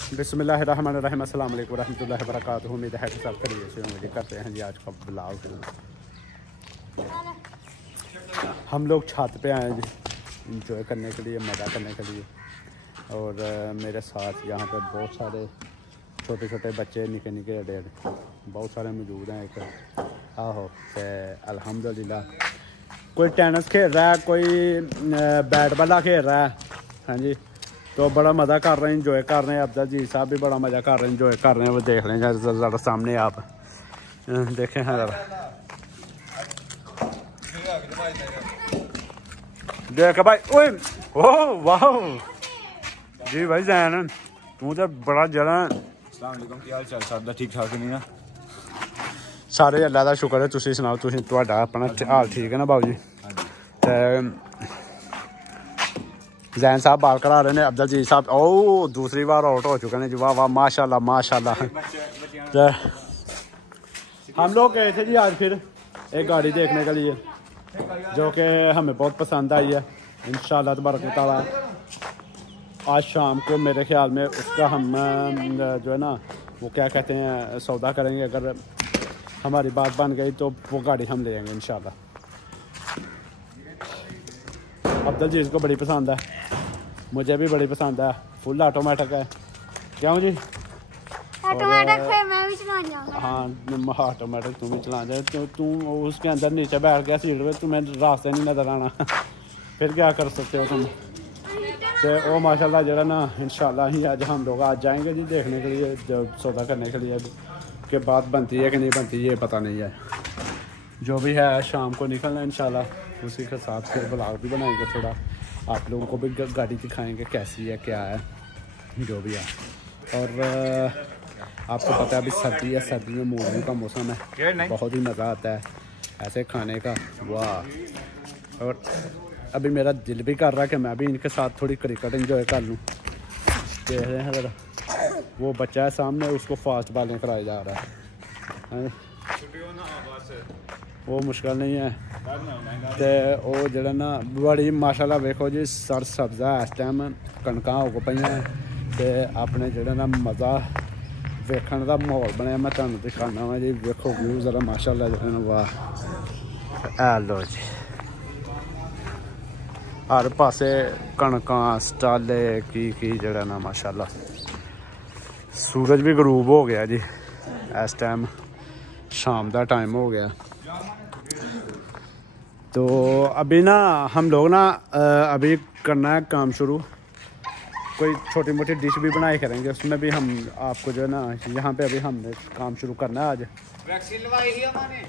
बिस्मिल्लाहिर्रहमानिर्रहीम अस्सलाम वालेकुम रहमतुल्लाहि व बरकातुहू। उम्मीद है कि सब खैरियत से होंगे। करते हैं जी आज का ब्लॉग। हम लोग छत पे आए जी इंजॉय करने के लिए, मज़ा करने के लिए। और मेरे साथ यहाँ पे बहुत सारे छोटे छोटे बच्चे, निके निके अड़े बहुत सारे मौजूद हैं। एक आहो अल्हम्दुलिल्लाह कोई टेनिस खेल रहा है, कोई बैट बॉल खेल रहा है। हाँ जी, तो बड़ा मज़ा कर रहे हैं, इंजॉय कर रहे हैं। अब्दुल जी साहब भी बड़ा मज़ा कर रहे हैं, इंजॉय कर रहे हैं। वो देख लें ज़रा सामने आप देखें हैं ज़रा देख भाई। ओए ओह वाह जी भाई जैन तू तो बड़ा जरा। अस्सलाम वालेकुम, क्या हाल चाल साहब? ठीक ठाक नहीं है सारे अल्लाह का शुक्र है। तुसीं सुनाओ, तुहाडा अपना हाल ठीक है ना बाबू जी? जैन साहब बाल करा रहे हैं। अब्दुल जी साहब ओ दूसरी बार आउट हो चुके हैं जी। वाह वाह माशाल्लाह माशाल्लाह। हम लोग गए थे जी आज फिर एक गाड़ी देखने के लिए जो कि हमें बहुत पसंद आई है। इंशाल्लाह तबारक व तआला आज शाम को मेरे ख्याल में उसका हम जो है ना वो क्या कहते हैं सौदा करेंगे। अगर हमारी बात बन गई तो वो गाड़ी हम ले आएंगे इंशाल्लाह। अब्दुल जी इसको बड़ी पसंद है, मुझे भी बड़ी पसंद है। फुल ऑटोमेटिक है, क्यों जी? ऑटोमेटिक फिर मैं भी चला जाऊंगा। हाँ ऑटोमेटिक तुम भी चला जाए। तू उसके अंदर नीचे बैठ गया सीट पे, तुम्हें रास्ते नहीं नजर आना फिर क्या कर सकते हो तुम? तो वो माशाल्लाह जरा ना इंशाल्लाह ही आज हम लोग आज जाएंगे जी देखने के लिए, जब सौदा करने के लिए। के बात बनती है कि नहीं बनती ये पता नहीं है। जो भी है शाम को निकलना इंशाल्लाह, उसी के साथ फिर ब्लॉग भी बनाएंगे। थोड़ा आप लोगों को भी गाड़ी दिखाएंगे कैसी है क्या है जो भी है। और आपको पता है अभी सर्दी है, सर्दी में मूली का मौसम है, बहुत ही मज़ा आता है ऐसे खाने का। वाह। और अभी मेरा दिल भी कर रहा है कि मैं भी इनके साथ थोड़ी क्रिकेट एंजॉय कर लूँ। देख रहे हैं ज़रा वो बच्चा है सामने, उसको फास्ट बॉलिंग कराया जा रहा है। वो मुश्किल नहीं है। तो वो जरा ना बड़ी माशाल्लाह वेखो जी सर सब्ज़ा इस टाइम कणकां हो पईयां ते अपने जरा ना मज़ा वेखण दा माहौल बनया। मैं तुहानू दिखाना वा जी, वेखो व्यू ज़रा माशाल्लाह जरा ना। वाह लो जी हर पासे कणकां स्टाले की जरा ना माशाल्लाह। सूरज भी गरूब हो गया जी, इस टाइम शाम का टाइम हो गया। तो अभी ना हम लोग ना अभी करना है काम शुरू। कोई छोटी मोटी डिश भी बनाए करेंगे, उसमें भी हम आपको जो है ना यहाँ पे अभी हमने काम शुरू करना है आज। वैक्सीन लगवाई ही हमने।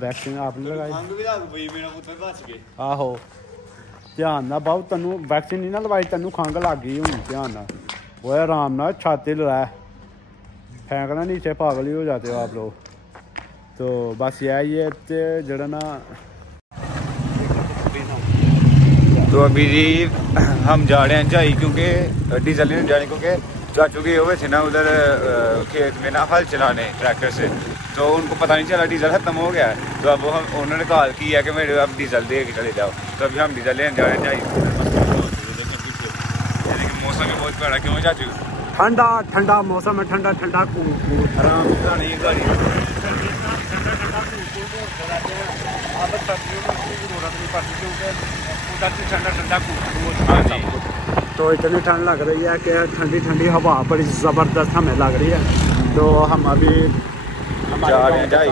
वैक्सीन आपने लगाई? मेरा आहो ध्यान ना बाबू, तेनू वैक्सीन नहीं ना लवाई, तेनू खंघ लग गई हूँ। ध्यान ना वो आराम ना छाती लड़ा फेंकना नीचे, पागल ही हो जाते हो आप लोग। तो बस यही है तो जरा ना। तो अभी जी हम जा रहे हैं झाई, क्योंकि डीजल नहीं जाने, क्योंकि चाचू के हुए थे ना उधर खेत में ना हल चलाने ट्रैक्टर से, तो उनको पता नहीं चला डीजल खत्म हो गया है। तो अब उन्होंने कॉल की है कि मेरे अब डीजल दे के चले जाओ। तो अभी हम डीजल लेने जा रहे हैं झाई। मौसम भी बहुत बड़ा, क्यों चाचू? ठंडा ठंडा मौसम है, ठंडा ठंडा आराम से नहीं है गाड़ी। तो इतनी ठंड लग रही है कि ठंडी ठंडी हवा बड़ी ज़बरदस्त हमें लग रही है। तो हम अभी जा रहे हैं झाई।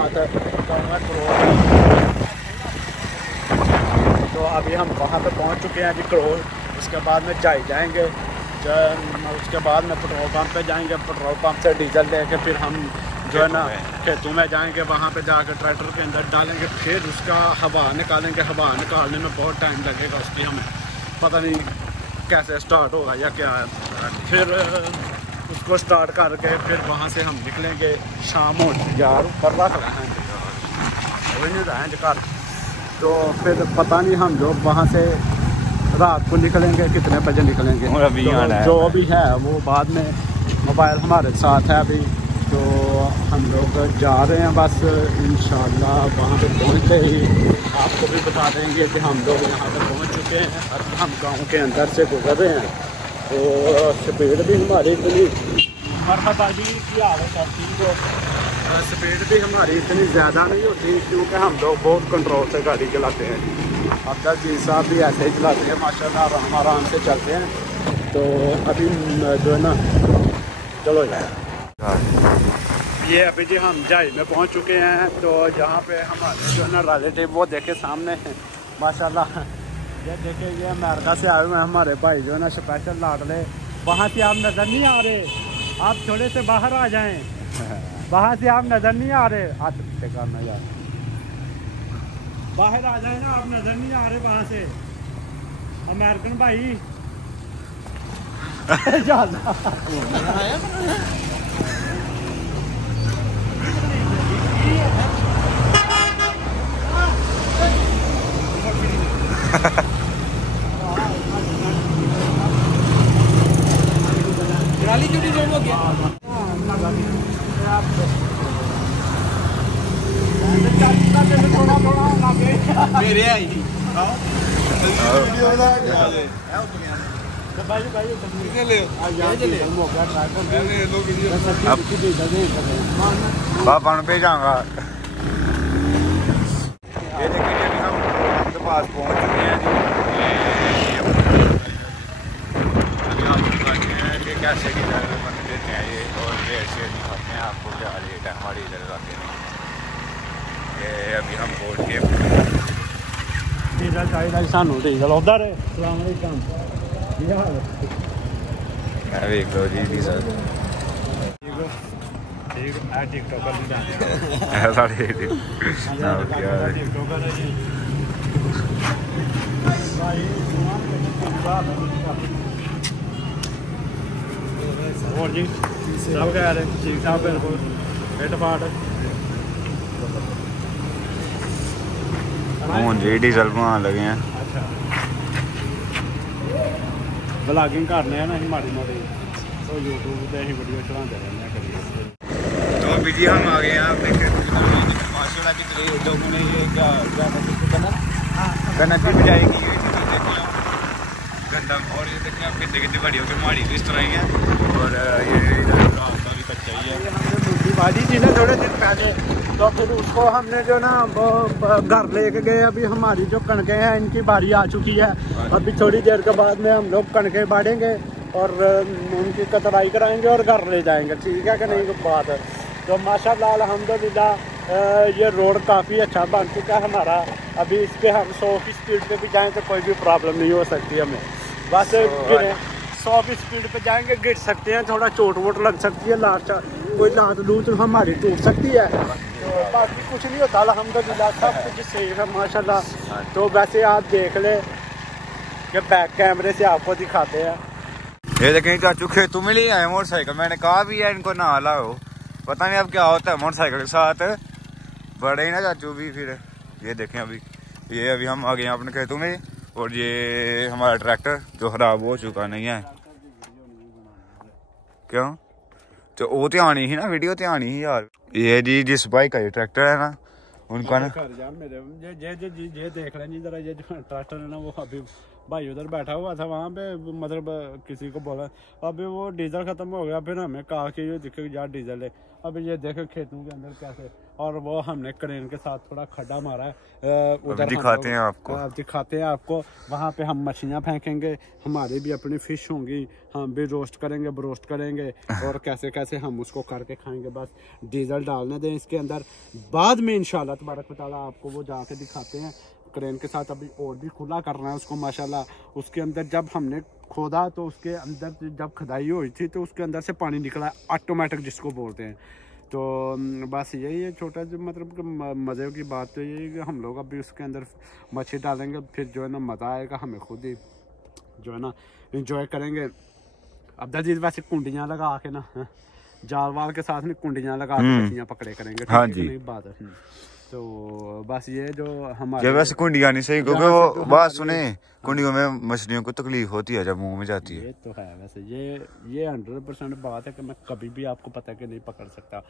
तो अभी हम वहाँ पे पहुँच चुके हैं जी करोल। उसके बाद में झाई जाएंगे, उसके बाद में पेट्रोल पंप पे जाएंगे, पेट्रोल पंप से डीजल लेके फिर हम जो है ना खेतों में जाएंगे, वहाँ पे जाकर ट्रैक्टर के अंदर डालेंगे, फिर उसका हवा निकालेंगे। हवा निकालने में बहुत टाइम लगेगा उसकी, हमें पता नहीं कैसे स्टार्ट होगा या क्या है। फिर उसको स्टार्ट करके फिर वहाँ से हम निकलेंगे। शाम हो यार ऊपर रख रहे हैं घर, तो फिर पता नहीं हम लोग वहाँ से रात को निकलेंगे, कितने बजे निकलेंगे और अभी तो जो भी है वो बाद में। मोबाइल हमारे साथ है अभी, तो हम लोग जा रहे हैं बस इंशाल्लाह। वहाँ पे पहुँचते ही आपको भी बता देंगे कि हम लोग यहाँ पे पहुँच चुके हैं और हम गांव के अंदर से गुजर रहे हैं। तो स्पीड भी हमारी इतनी मरहबा जी की हालत है ठीक हो, स्पीड भी हमारी इतनी ज़्यादा नहीं होती क्योंकि हम लोग बहुत कंट्रोल से गाड़ी चलाते हैं। अब्दुल जी साहब भी ऐसे ही चलाते हैं माशाल्लाह, आराम से चलते हैं। तो अभी जो है ना, चलो यार ये अभी जी हम जाई में पहुंच चुके हैं। तो यहाँ पे हमारे जो है ना रिलेटिव वो देखे सामने हैं माशाल्लाह, ये देखे ये अमेरिका से आए हुए हैं हमारे भाई जो है ना स्पेशल लाडले। वहाँ से आप नज़र नहीं आ रहे, आप थोड़े से बाहर आ जाएं, वहाँ से आप नज़र नहीं आ रहे, हाथ पीछे करना यार, बाहर आ जाए ना, आप नज़र नहीं आ रहे वहाँ से अमेरिकन भाई। मेरे आई पापा ने भेजाऊंगा। ये देखिए अभी हम उनके पास पहुंच चुके हैं जी। अभी हम बताते हैं कि कैसे डीजल बन देते हैं ये, और रेट से दिखाते हैं आपको क्या रेट है हमारी इधर आते हैं। ये अभी हम पहुंच के डीजल चाहिए सानू, डीजल उधर है। अस्सलाम वालेकुम, देख लो जी डीजल टिकटॉकर नहीं जाते ऐसा और जी सब कह रहे ठीक ठाक बिल्कुल फिट फाट। हूँ जी डीजल बनाने लगे हैं। अच्छा ब्लॉगिंग करने हैं ना ही माड़ी मोटी, तो यूट्यूब पे ही वीडियो चलाते रहने कभी। तो अभी जी हम आ गए हैं अपने माशाल्लाह की लोगों ने ये क्या कनक की बिजाई की है गंदम, और ये देखिए आप कितने कितनी बड़ी होकर माड़ी भी इस तरह ही है। और ये रास्ता भी कच्चा ही है। हमने दूसरी बाजी थी ना थोड़े दिन पहले, तो फिर उसको हमने जो ना घर लेके गए। अभी हमारी जो कणकें हैं इनकी बारी आ चुकी है। अभी थोड़ी देर के बाद में हम लोग कणकें बाढ़ेंगे और उनकी कतराई कराएंगे और घर ले जाएंगे, ठीक है कि नहीं बात है। तो माशाल्लाह अल्हम्दुलिल्लाह ये रोड काफ़ी अच्छा बन चुका है हमारा। अभी इस पर हम 100 की स्पीड पे भी जाएँ तो कोई भी प्रॉब्लम नहीं हो सकती हमें, बस गिरे 100 की स्पीड पे जाएंगे गिर सकते हैं, थोड़ा चोट वोट लग सकती है, लास्ट कोई लात लूट हमारी टूट सकती है, तो बाकी कुछ नहीं होता अल्हम्दुलिल्लाह सब कुछ सेफ है माशाल्लाह। तो वैसे आप देख ले कि बैक कैमरे से आपको दिखाते हैं। ये देखें चाचू खेतों में ले आए मोटरसाइकिल, मैंने कहा भी है इनको ना लाओ, पता नहीं अब क्या होता है मोटरसाइकिल के साथ, बड़े ही ना चाचू भी। फिर ये देखें अभी हम आ गए हैं अपने खेतों में, और ये हमारा ट्रैक्टर जो खराब हो चुका नहीं है। क्यों? तो वो तो आनी ही ना, वीडियो तो आनी ही यार। ये जी जिस भाई का ये ट्रैक्टर है ना उनका ना यार मेरे ये देख रहे हैं जरा, ये जो ट्रैक्टर है ना वो अभी भाई उधर बैठा हुआ था वहाँ पे, मतलब किसी को बोला अभी वो डीजल खत्म हो गया, फिर हमें कहा कि ये दिखे यार डीजल है। अभी ये देखे खेतों के अंदर कैसे, और वो हमने क्रेन के साथ थोड़ा खड्डा मारा है उधर, दिखाते हैं आपको, दिखाते हैं आपको। वहाँ पे हम मछलियाँ फेंकेंगे, हमारी भी अपनी फिश होंगी, हम भी रोस्ट करेंगे ब्रोस्ट करेंगे, और कैसे कैसे हम उसको करके खाएंगे। बस डीजल डालने दें इसके अंदर, बाद में इंशाल्लाह तबारक व तआला आपको वो जाके दिखाते हैं क्रेन के साथ। अभी और भी खुला करना है उसको माशाल्लाह। उसके अंदर जब हमने खोदा तो उसके अंदर जब खुदाई हुई थी तो उसके अंदर से पानी निकला, ऑटोमेटिक जिसको बोलते हैं। तो बस यही है छोटा जो मतलब कि मज़े की बात तो यही है कि हम लोग अभी उसके अंदर मछली डालेंगे, फिर जो है ना मज़ा आएगा, हमें खुद ही जो है ना इंजॉय करेंगे। अब्दुल जी वैसे कुंडियाँ लगा के ना जाल वाल के साथ में कुंडियाँ लगा के मछलियाँ पकड़े करेंगे, हाँ जी बात है। तो बस ये जो हमारे वैसे कुंडिया नहीं सही, क्योंकि वो बात सुने कुंडियों में मछलियों को तकलीफ होती है जब मुंह में जाती है। ये तो है वैसे, ये 100% बात है कि मैं कभी भी आपको पता है कि नहीं पकड़ सकता।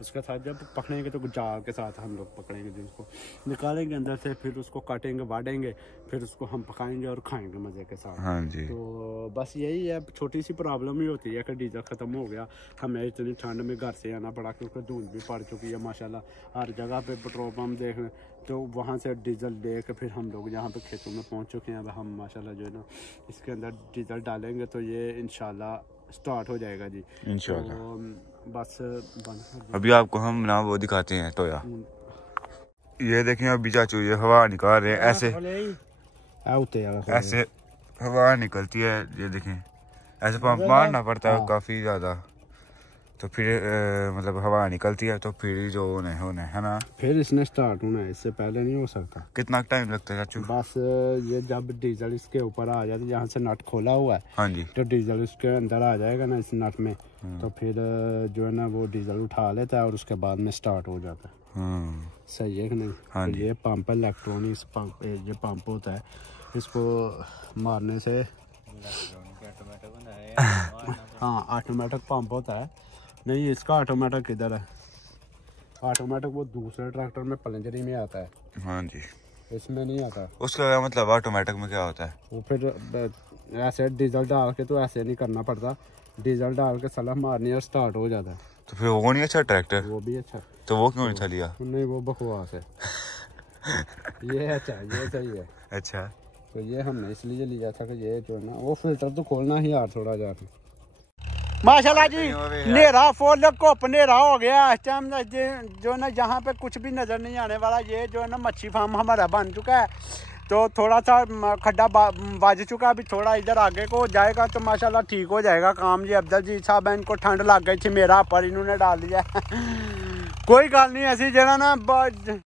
उसके साथ जब पकड़ेंगे तो जाल के साथ हम लोग पकड़ेंगे, जिसको निकालेंगे अंदर से, फिर उसको काटेंगे, वाड़ेंगे, फिर उसको हम पकाएंगे और खाएंगे मज़े के साथ। हाँ जी। तो बस यही है, छोटी सी प्रॉब्लम ही होती है कि डीजल ख़त्म हो गया, हमें इतनी ठंड में घर से आना पड़ा क्योंकि धुंध भी पड़ चुकी है माशाल्लाह। हर जगह पे पेट्रोल पम्प देख लें, तो वहाँ से डीजल ले कर फिर हम लोग यहाँ पे खेतों में पहुँच चुके हैं। अब हम माशाल्लाह जो है ना इसके अंदर डीजल डालेंगे तो ये इंशाल्लाह स्टार्ट हो जाएगा जी इंशाल्लाह। तो बस बंद। अभी आपको हम ना वो दिखाते हैं टोया। ये देखें अभी चाचू ये हवा निकाल रहे हैं, ऐसे हवा निकलती है, ये देखें ऐसे पंप मारना पड़ता है काफी ज्यादा, तो फिर मतलब हवा निकलती है तो फिर जो होना है ना, फिर इसने स्टार्ट होना है, इससे पहले नहीं हो सकता। कितना टाइम लगता है चाचू? बस ये जब डीजल इसके ऊपर आ जाए, यहाँ से नट खोला हुआ है, हाँ जी, तो डीजल इसके अंदर आ जाएगा ना इस नट में, तो फिर जो है ना वो डीजल उठा लेता है और उसके बाद में स्टार्ट हो जाता है। सही है कि नहीं? हाँ तो ये पंप इलेक्ट्रॉनिक्स पंप, ये पंप होता है, इसको मारने से हाँ ऑटोमेटिक पंप होता है। नहीं इसका ऑटोमेटिक किधर है? ऑटोमेटिक वो दूसरे ट्रैक्टर में प्लंजरी में आता है। हाँ जी, इसमें नहीं आता। उसका मतलब ऑटोमेटिक में क्या होता है? वो फिर ऐसे डीजल डाल के, तो ऐसे नहीं करना पड़ता, डीजल डाल के सलाह मारनी और स्टार्ट हो जाता है। तो फिर वो नहीं अच्छा ट्रैक्टर? वो भी अच्छा। तो वो क्यों नहीं था लिया? नहीं वो बकवास है। ये अच्छा, ये सही है। अच्छा, तो ये हमने इसलिए लिया था कि ये जो है ना वो फिल्टर तो खोलना ही यार थोड़ा जाके। माशाल्लाह जी नेरा फुल कोप नेरा हो गया इस टाइम जो ना यहाँ पे कुछ भी नजर नहीं आने वाला। ये जो है ना मच्छी फार्म हमारा बन चुका है, तो थोड़ा सा खड्डा बाज चुका, अभी थोड़ा इधर आगे को जाएगा तो माशाल्लाह ठीक हो जाएगा काम। ये अफजल जी साहब इनको ठंड लग गई थी मेरा पर इन्होंने डाल दिया। कोई गल नहीं, ऐसी जगह ना